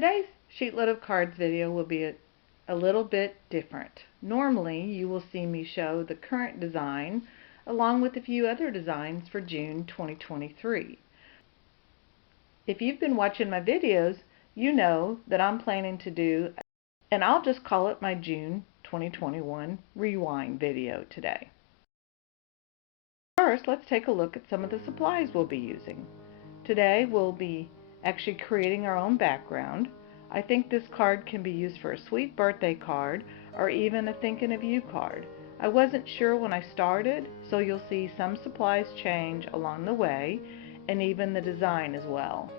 Today's sheetload of cards video will be a little bit different. Normally you will see me show the current design along with a few other designs for June 2023. If you've been watching my videos, you know that I'm planning to do, and I'll just call it my June 2021 rewind video today. First, let's take a look at some of the supplies we'll be using. Today we'll be actually creating our own background. I think this card can be used for a sweet birthday card or even a thinking of you card. I wasn't sure when I started, so you'll see some supplies change along the way and even the design as well.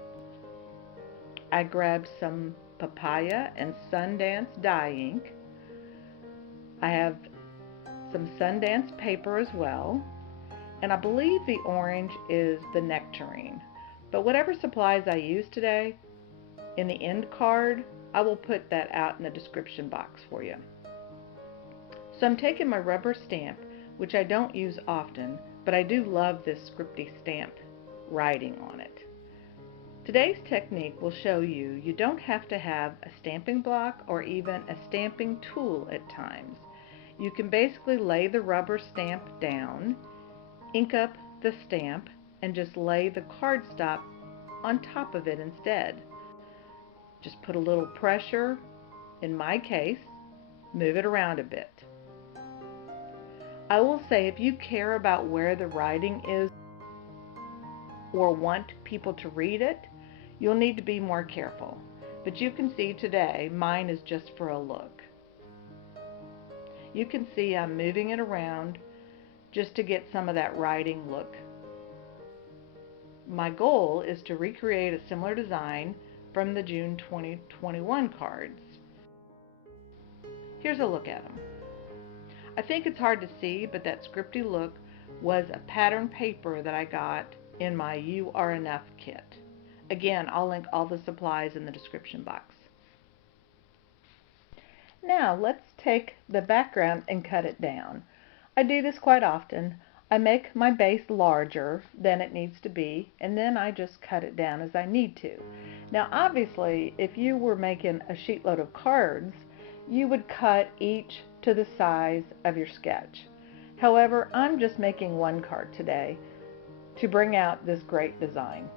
I grabbed some papaya and Sundance dye ink. I have some Sundance paper as well, and I believe the orange is the nectarine. But whatever supplies I use today, in the end card, I will put that out in the description box for you. So I'm taking my rubber stamp, which I don't use often, but I do love this scripty stamp writing on it. Today's technique will show you don't have to have a stamping block or even a stamping tool at times. You can basically lay the rubber stamp down, ink up the stamp, and just lay the cardstock on top of it instead. Just put a little pressure, in my case, move it around a bit. I will say if you care about where the writing is or want people to read it, you'll need to be more careful. But you can see today, mine is just for a look. You can see I'm moving it around just to get some of that writing look. My goal is to recreate a similar design from the June 2021 cards. Here's a look at them. I think it's hard to see, but that scripty look was a pattern paper that I got in my You Are Enough kit. Again, I'll link all the supplies in the description box. Now let's take the background and cut it down. I do this quite often. I make my base larger than it needs to be, and then I just cut it down as I need to. Now obviously, if you were making a sheetload of cards, you would cut each to the size of your sketch. However, I'm just making one card today to bring out this great design.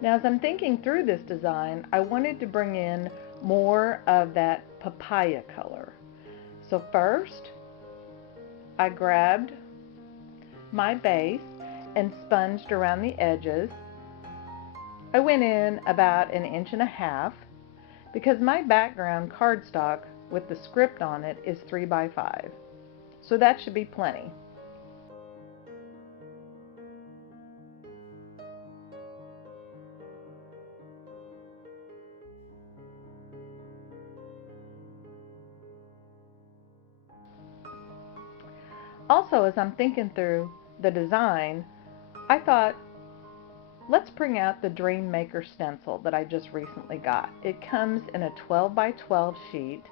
Now as I'm thinking through this design, I wanted to bring in more of that papaya color. So first, I grabbed my base and sponged around the edges. I went in about 1.5 inches because my background cardstock with the script on it is 3x5, so that should be plenty. Also, as I'm thinking through the design, I thought, let's bring out the Dream Maker stencil that I just recently got. It comes in a 12x12 sheet.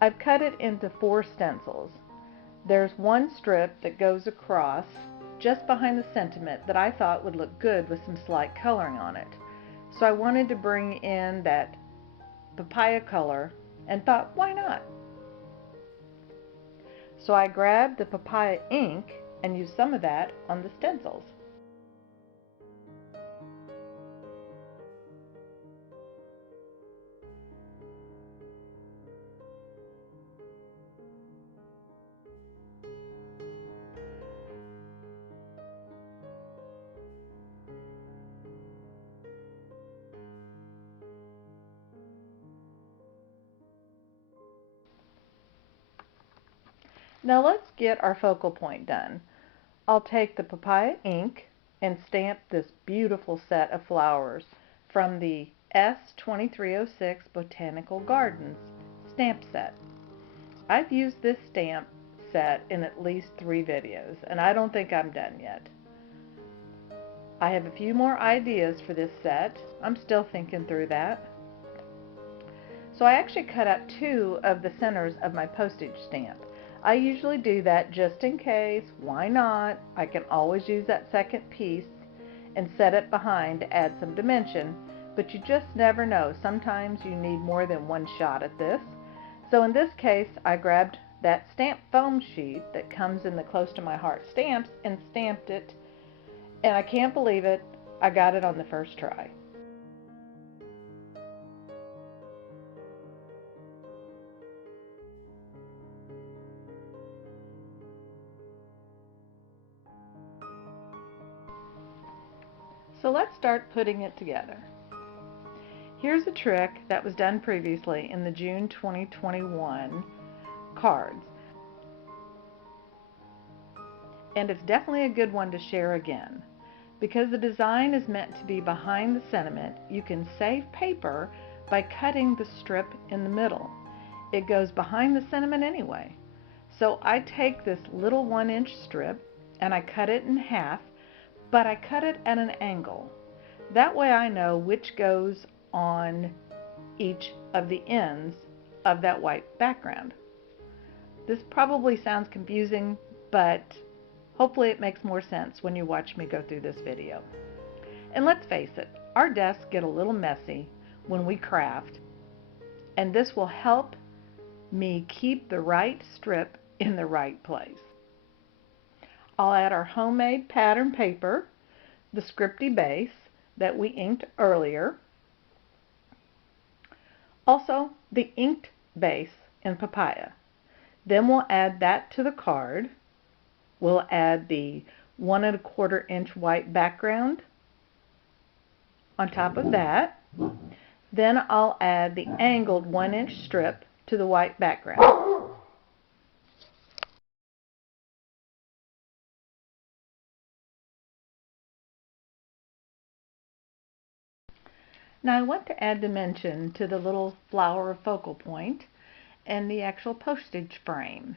I've cut it into 4 stencils. There's one strip that goes across just behind the sentiment that I thought would look good with some slight coloring on it. So I wanted to bring in that papaya color and thought, why not? So I grabbed the papaya ink and used some of that on the stencils. Now let's get our focal point done. I'll take the papaya ink and stamp this beautiful set of flowers from the S2306 Botanical Gardens stamp set. I've used this stamp set in at least 3 videos, and I don't think I'm done yet. I have a few more ideas for this set. I'm still thinking through that. So I actually cut out 2 of the centers of my postage stamp. I usually do that just in case. Why not? I can always use that second piece and set it behind to add some dimension, but you just never know. Sometimes you need more than one shot at this. So in this case, I grabbed that stamp foam sheet that comes in the Close to My Heart stamps and stamped it, and I can't believe it, I got it on the first try. So let's start putting it together. Here's a trick that was done previously in the June 2021 cards. And it's definitely a good one to share again. Because the design is meant to be behind the sentiment, you can save paper by cutting the strip in the middle. It goes behind the sentiment anyway. So I take this little 1-inch strip and I cut it in half, but I cut it at an angle. That way I know which goes on each of the ends of that white background. This probably sounds confusing, but hopefully it makes more sense when you watch me go through this video. And let's face it, our desks get a little messy when we craft, and this will help me keep the right strip in the right place. I'll add our homemade pattern paper, the scripty base that we inked earlier, also the inked base in papaya. Then we'll add that to the card. We'll add the 1 1/4 inch white background on top of that. Then I'll add the angled 1-inch strip to the white background. Now I want to add dimension to the little flower focal point and the actual postage frame.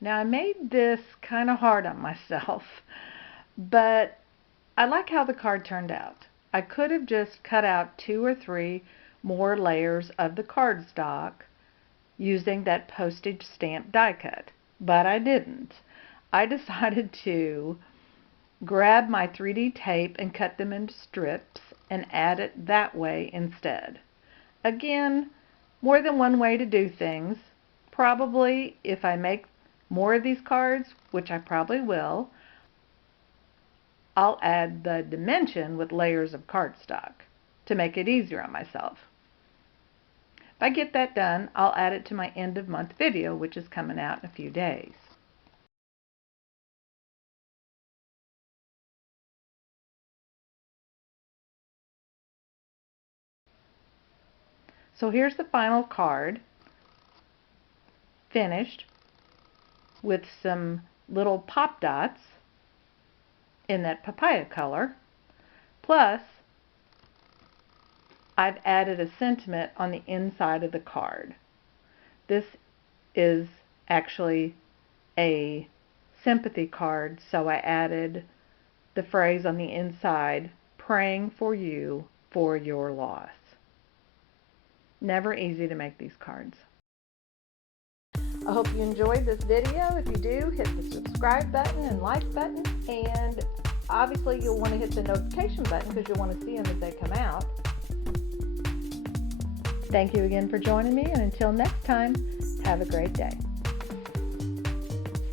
Now I made this kind of hard on myself, but I like how the card turned out. I could have just cut out 2 or 3 more layers of the cardstock using that postage stamp die cut, but I didn't. I decided to grab my 3D tape and cut them into strips and add it that way instead. Again, more than one way to do things. Probably if I make more of these cards, which I probably will, I'll add the dimension with layers of cardstock to make it easier on myself. If I get that done, I'll add it to my end of month video, which is coming out in a few days. So here's the final card, finished with some little pop dots in that papaya color. Plus, I've added a sentiment on the inside of the card. This is actually a sympathy card, so I added the phrase on the inside, praying for you for your loss. Never easy to make these cards. I hope you enjoyed this video. If you do, hit the subscribe button and like button, and obviously you'll want to hit the notification button because you'll want to see them as they come out. Thank you again for joining me, and until next time, have a great day.